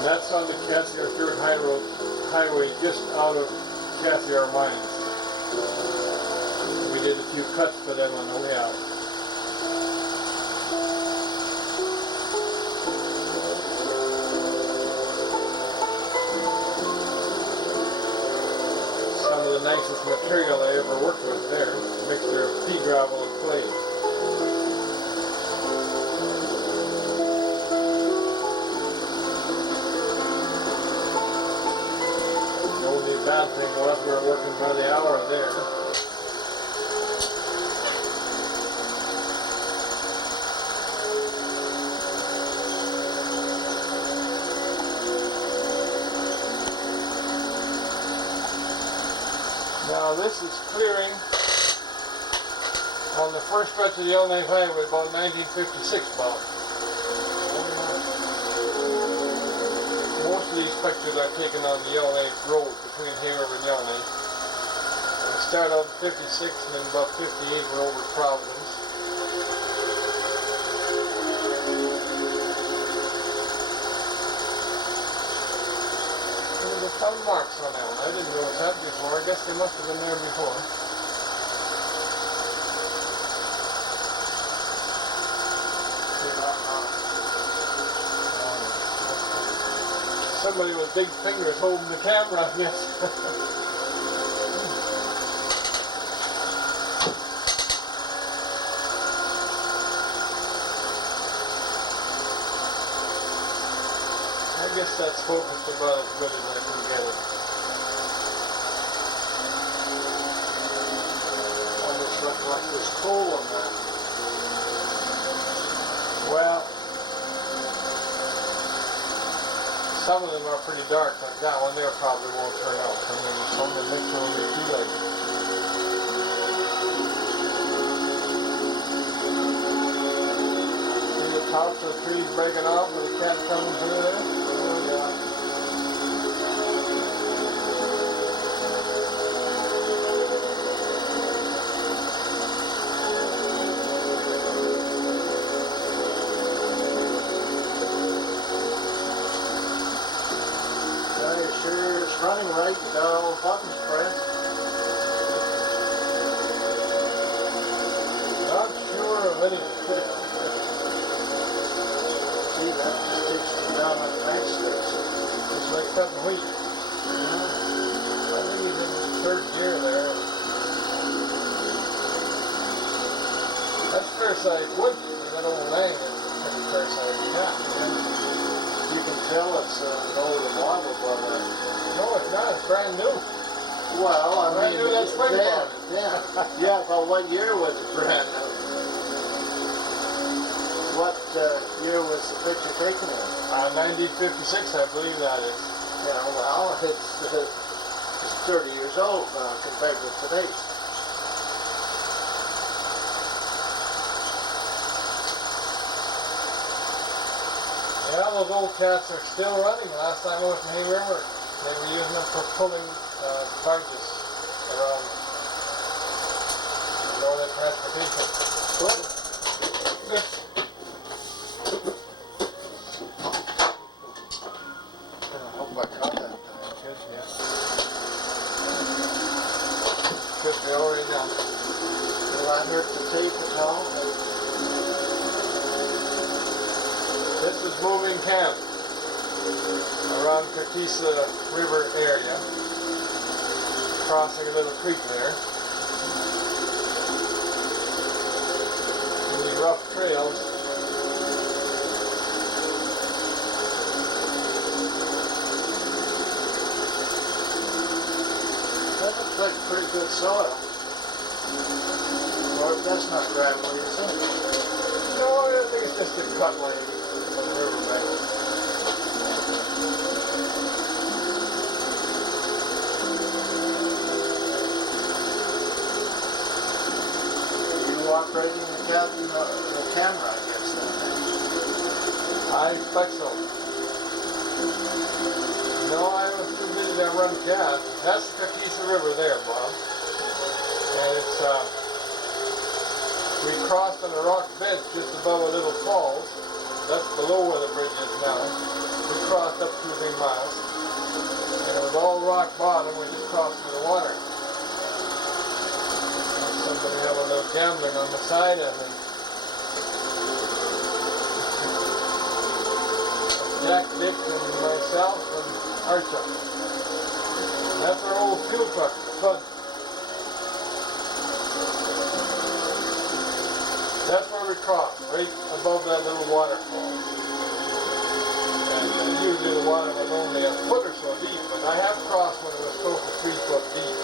And that's on the Cassiar Third Highway, just out of Cassiar Mines. We did a few cuts for them on the way out. Some of the nicest material I ever worked with there. A mixture of pea gravel and clay. The only bad thing was we were working by the hour there. Now this is clearing on the first stretch of the Yellowknife Highway, about 1956 about. Most of these pictures are taken on the Yellowknife Road between here and Yellowknife. We start out at 56 and then about 58 we're over Providence. There's some marks on that one. I didn't notice that before. I guess they must have been there before. Somebody with big fingers holding the camera, yes. I guess that's focused about as good as I can get it. Almost looks like there's coal on that. Well, some of them are pretty dark, like that one there probably won't turn out. I mean, some of the next one will be too light. See the tops of the trees breaking off with the cat coming through there? Oh, yeah. Sure, it's running right. You got all the buttons pressed. Not sure of anything. See, that just takes me down that bank station. It's like cutting wheat. I think he's in third gear there. That's fair size wood. That old lang is pretty fair size cat. You can tell it's an older model, but No, it's not. It's brand new. well, I Brand mean, new, that's spring then, bar. yeah, but what year was it brand new? What year was the picture taken in? 1956, I believe that is. Yeah, well, it's 30 years old now compared with today's. Yeah, those old cats are still running. Last time I went to Hay River, they were using them for pulling barges around northern transportation. I hope I caught that. Should be already done. Will I hurt the tape at all? This is moving camp around Cartisa River area, crossing a little creek there. Really rough trails. That looks like pretty good soil. Or that's not gravelly, is it? No, I think it's just a cut line on the riverbank. You operating the camera, I guess, then. I expect so. No, I was too busy to run gas. That's the Cartisa River there, Bob. And it's, we crossed on a rock bed just above a little falls. That's below where the bridge is now. We crossed up 2 miles. And it was all rock bottom. We just crossed through the water. Somebody have a little gambling on the side, I think. Jack, Dick, and myself, and our truck. That's our old fuel truck, Bud. That's where we crossed, right above that little waterfall. And usually the water was only a foot or so deep, but I have crossed when it was close to 3 foot deep.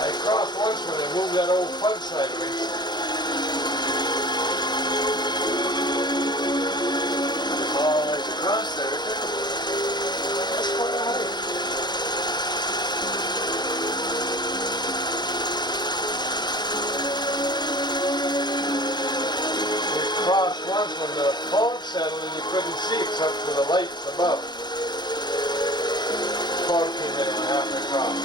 I crossed once when they moved that old flood sideways. Oh, there's a cross there, too. That's quite a hike. We crossed once when the fog settled and you couldn't see except for the lights above. Fog came in and halfway across.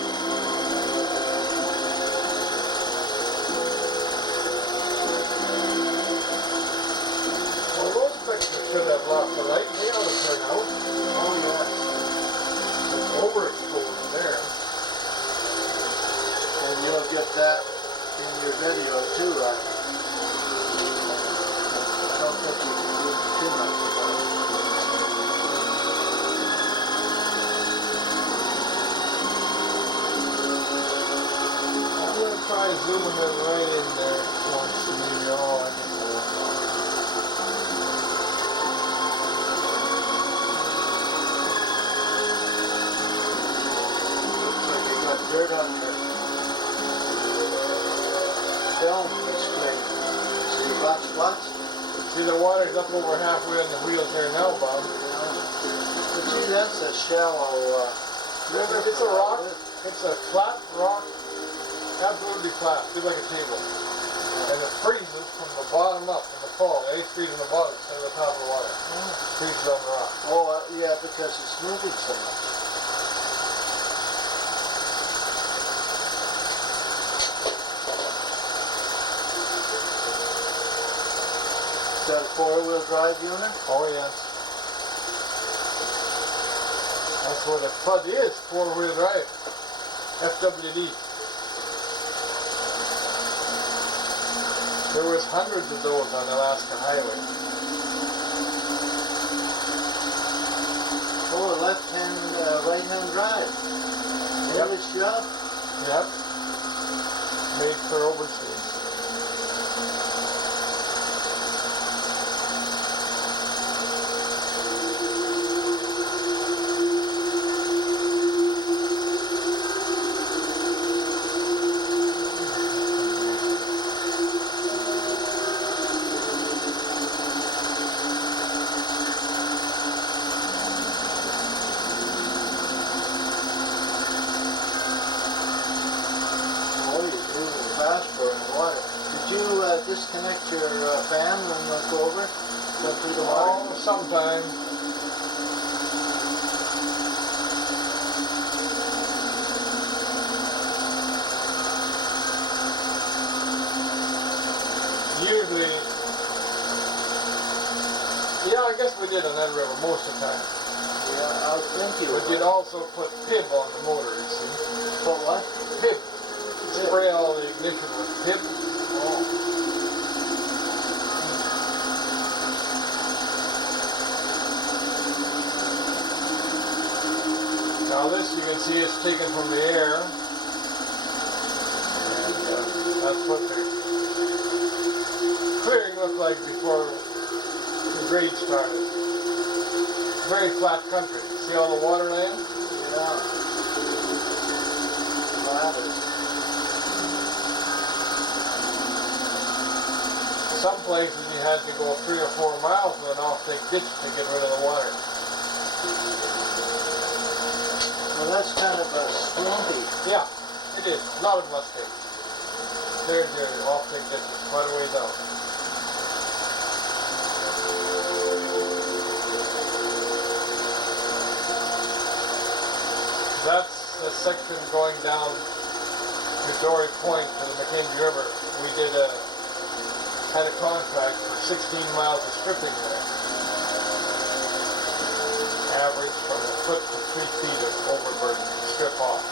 Well, those pictures should have lots of light. They ought to turn out. Oh, yeah. It's overexposed there. And you'll get that in your video, too, I don't think you can do too much about it. I'm going to try zooming it right in there once, maybe. Oh, I get that. Looks like you got dirt on your film display. See lots, lots. See, the water's up over halfway on the wheels there now, Bob. But see, that's a shallow river. It's a rock. It's a flat rock. Absolutely flat. Just like a table. And it freezes from the bottom up in the fall. The ice freezes on the bottom instead of the top of the water. Freezes on the rock. Oh, yeah, because it's moving so much. Is that a 4-wheel drive unit? Oh, yes. That's what a FUD is, 4-wheel drive. FWD. There was hundreds of those on the Alaska Highway. Oh, left-hand, right-hand drive. Yep. English job? Yep. Made for overseas. Disconnect your fan when you go over? Go through the water? Oh, sometimes. Usually, yeah, I guess we did on that river most of the time. Yeah, I was thinking. But you'd also put pib on the motor, you see. Put what? Pib. Spray all the ignition with pib. Oh. Now this you can see is taken from the air, and that's what the clearing looked like before the grade started. Very flat country. See all the water land? Yeah. Ladders. Some places you had to go 3 or 4 miles with an off-take ditch to get rid of the water. Well, that's kind of a swampy. Yeah, it is. Not a mistake. There's your off-take ditch, quite a ways out. That's the section going down to Dory Point to the Mackenzie River. We did a had a contract for 16 miles of stripping there. Average from a foot to 3 feet of overburden to strip off.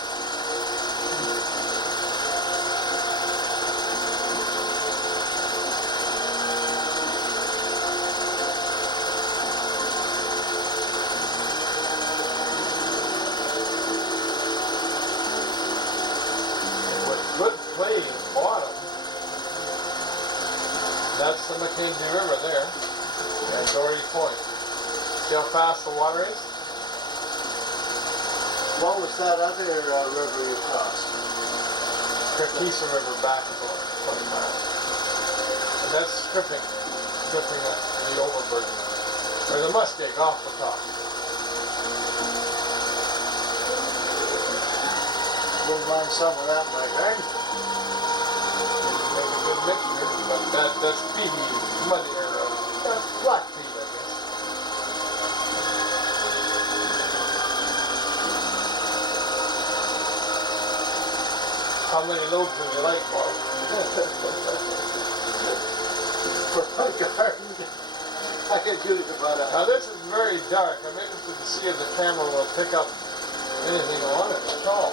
Good clay bottom. That's the Mackenzie River there. At Doherty Point. See how fast the water is? What was that other river you crossed? Kakisa River back about 20 miles. And that's stripping the overburden. There's a muskeg off the top. Wouldn't mind some of that in my garden. Make a good mixture, but that's peaty, muddy, or that's black peat, I guess. How many loads do you like, Bob? For my garden, I could use about a... Now this is very dark. I'm interested to see if the camera will pick up anything on it at all.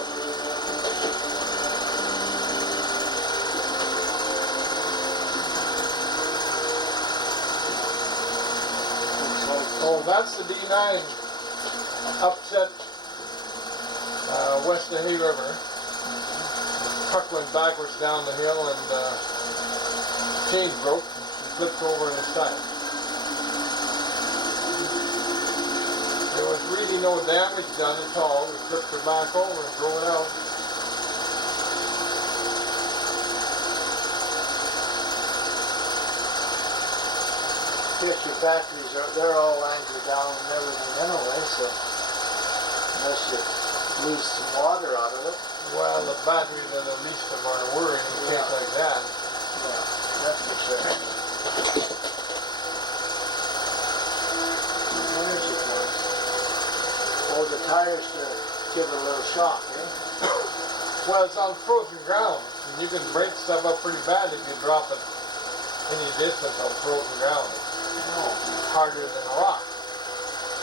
Oh, that's the D9 upset west of Hay River. Truck went backwards down the hill and chain broke and flipped over on his side. There was really no damage done at all. We flipped her back over and drove it out. Yes, your batteries they're all anchored down and everything anyway, so unless you lose some water out of it. Well, the batteries are the least of our worry in a case like that. Yeah, that's for sure. There's your point. Oh, the tires to give it a little shock, eh? Well, it's on frozen ground, and you can break stuff up pretty bad if you drop it any distance on frozen ground. Oh. Harder than a rock.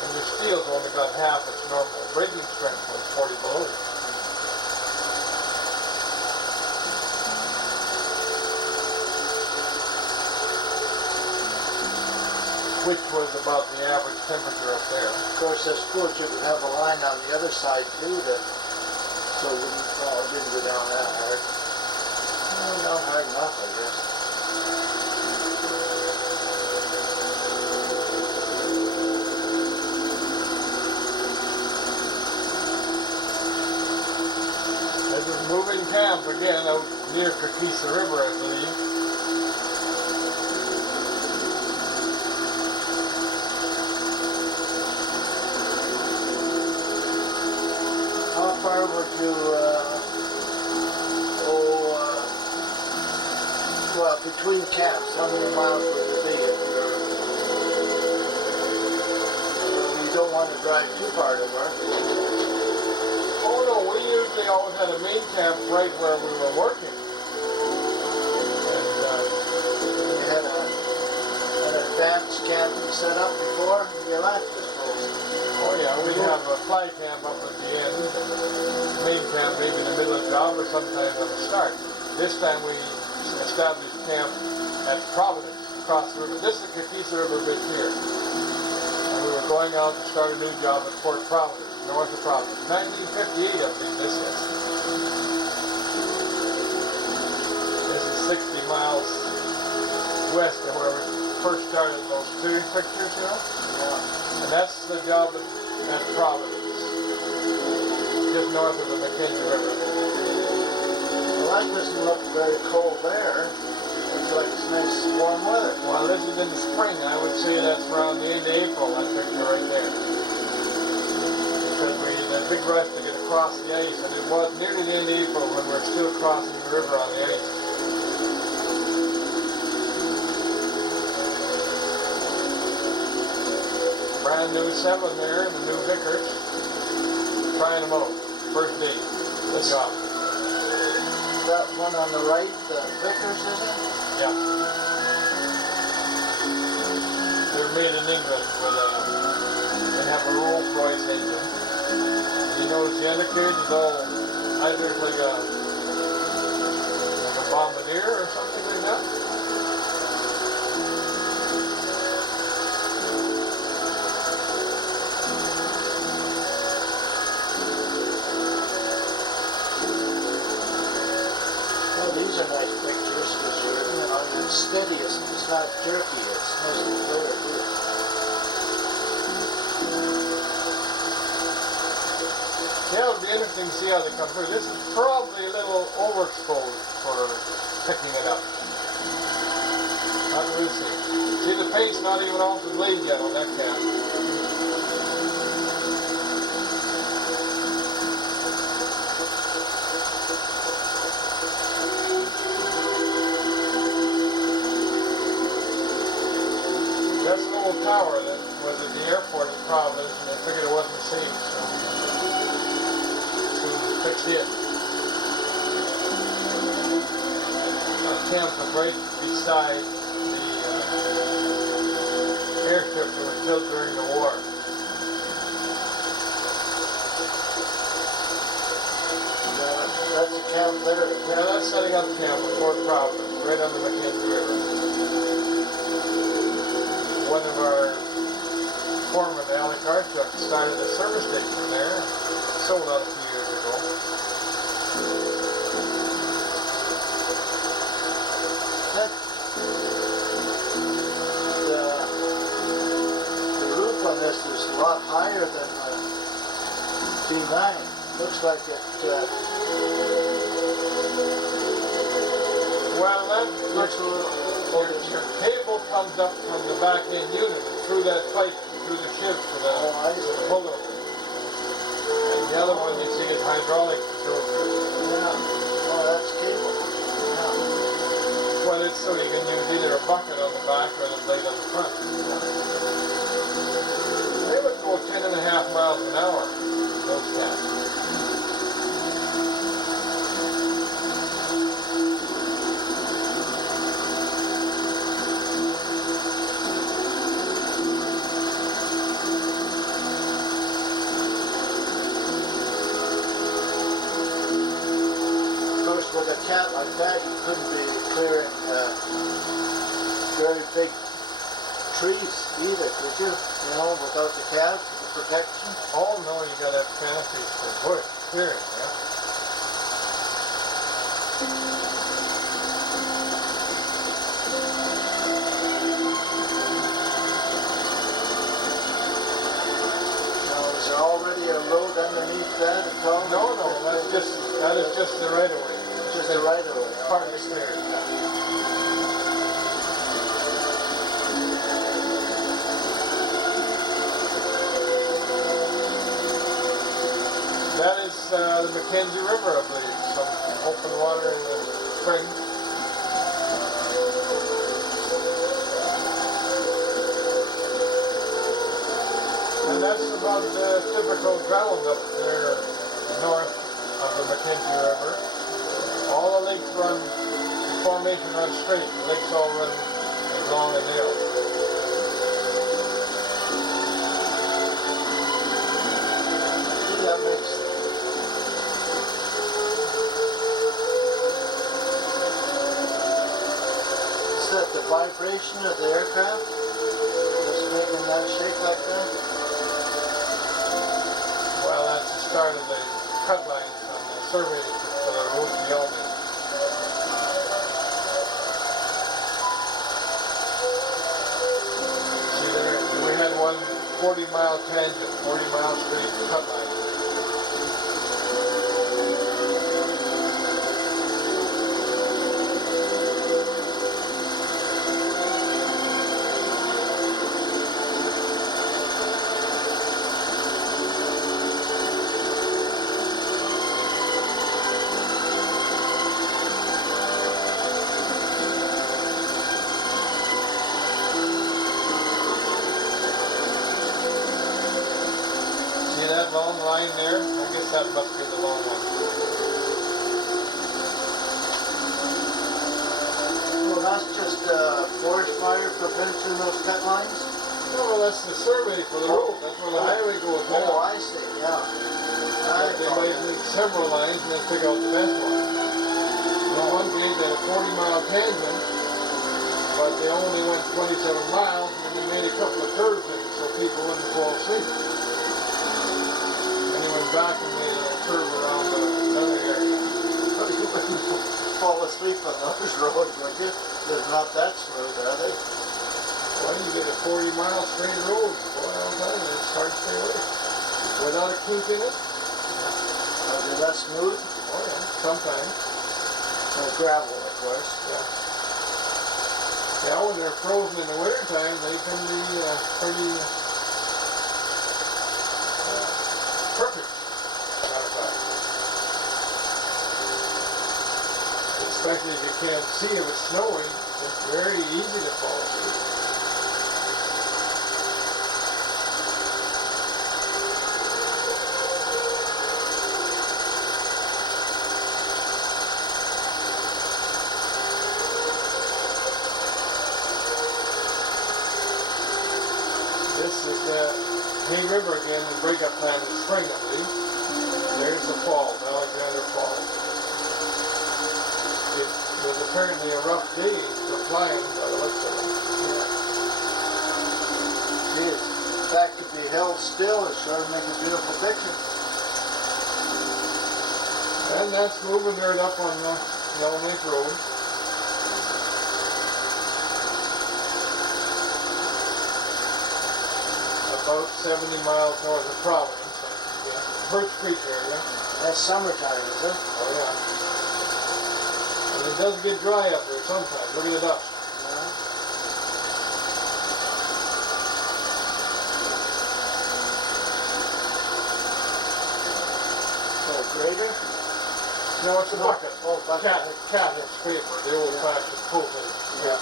And your steel's only got half its normal breaking strength when it's 40 below. Which was about the average temperature up there. Of course, that's good. You could have a line on the other side too, that so it didn't go down that hard. No, not hard enough, I guess. This is moving camp again out near Kakisa River, I believe. How far would you, well, between camps, how many miles would it be if you don't want to drive too far to work? Oh no, we usually always had a main camp right where we were working. And You had an advanced camp set up before you left, I suppose. oh yeah, we'd have a fly camp up at the end, main camp maybe in the middle of the job or sometimes on the start. This time we established camp at Providence, across the river. This is the Kakisa River bit here. And we were going out to start a new job at Fort Providence, north of Providence. 1958, I believe this is. This is 60 miles west of where we first started those clearing pictures, you know? Yeah. And that's the job at Providence, just north of the Mackenzie River. Well, that doesn't look very cold there. Looks like it's nice warm weather. Well, this is in the spring. I would say that's around the end of April, that picture right there. Because we had a big rush to get across the ice, and it was nearly the end of April when we're still crossing the river on the ice. Brand new 7 there, the new Vickers. Trying them out. First day. Good job. That one on the right, the Vickers, is it? Yeah. made in England with they have a Rolls Royce engine. And you notice the undercarriage is all either like a bombardier or something like that. Well, these are nice pictures because it's steadiest. It's not jerky. It's nice and clear too. Yeah, it'll be interesting to see how they come through. This is probably a little overexposed for picking it up. We'll see. See, the paint's not even off the blade yet on that cat. That's an old tower that was at the airport in Providence, and they figured it wasn't safe, so fix it. Our camp was right beside the airstrip that was built during the war. That's a camp there. Yeah, that's setting up camp at Fort Providence, right on the Mackenzie River. One of our foremen, Alec Archuk, started a service station there, sold out a few years ago. The roof on this is a lot higher than the B9. Looks like it. Well, that looks a little. Your cable comes up from the back end unit and through that pipe, through the shift to the pullover. And the other one you see is hydraulic control. Yeah. Oh, that's cable. Yeah. Well, it's so you can use either a bucket on the back or the blade on the front. They would go 10.5 miles an hour, those cats. With a cat like that, you couldn't be clearing very big trees either, could you? You know, without the cat, the protection. Oh no, you gotta have canopies for bush clearing, yeah. Now, is there already a road underneath that at all? No, that is just the right of way. Just the right of way. Part of the clearing. That is the Mackenzie River, I believe. Some open water in the spring. And that's about the typical ground up there north of the Mackenzie River. All the lakes run, the formation runs straight. The lakes all run as long as they are. That makes. Is that the vibration of the aircraft? Just making that shake like that? Well, that's the start of the cut lines on the survey for the road to Yelman. See there, we had one 40-mile tangent, 40-mile straight cut line. That long line there, I guess that must be the long one. Well, that's just forest fire prevention, those cut lines? No, well, that's the survey for the road. That's where the highway goes down. Oh, I see, yeah. But they might make several lines and then pick out the best one. There's one gauge had a 40-mile tangent, but they only went 27 miles, and they made a couple of curves in it so people wouldn't fall asleep. And they went back and made a curve around another area. Well, you wouldn't fall asleep on those roads, would you? They're not that smooth, are they? Well, you get a 40-mile straight road, boy, all the time, it's hard to stay awake. Without a kink in it? Are they less smooth? Oh yeah, sometimes. Gravel, of course. Yeah. Yeah, when they're frozen in the wintertime, they can be pretty perfect, matter of fact. Especially if you can't see if it's snowing, it's very easy to fall asleep. This is the Hay River again, the breakup time in the spring, I believe. There's the falls, Alexander Falls. It was apparently a rough day for flying by the looks of it. Gee, if that could be held still, it sure would make a beautiful picture. And that's moving dirt up on the Yellow Lake Road. About 70 miles north of Providence, Birch Creek area. That's summertime, is it? Oh yeah. And it does get dry up there sometimes. Look at the dust. Yeah. Oh, grader? No, it's a bucket. Oh, bucket. Catnip paper, the old-fashioned pulpit. Yeah.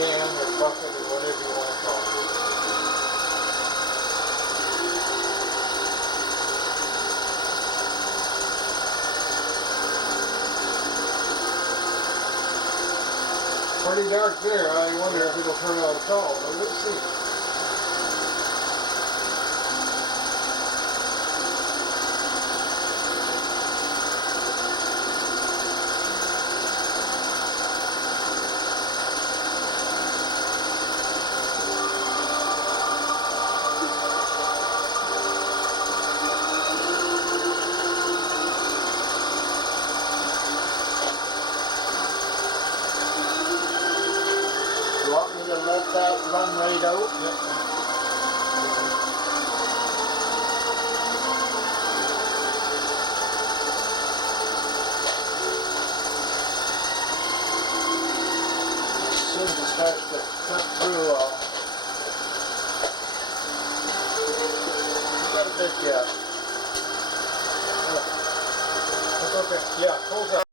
Can or bucket or whatever you want to call it. Pretty dark there. I wonder if it'll turn out at all, but we'll see. You want me to let that run right out? As soon as it starts to cut through, got a bit yet. That's okay. Yeah, close that.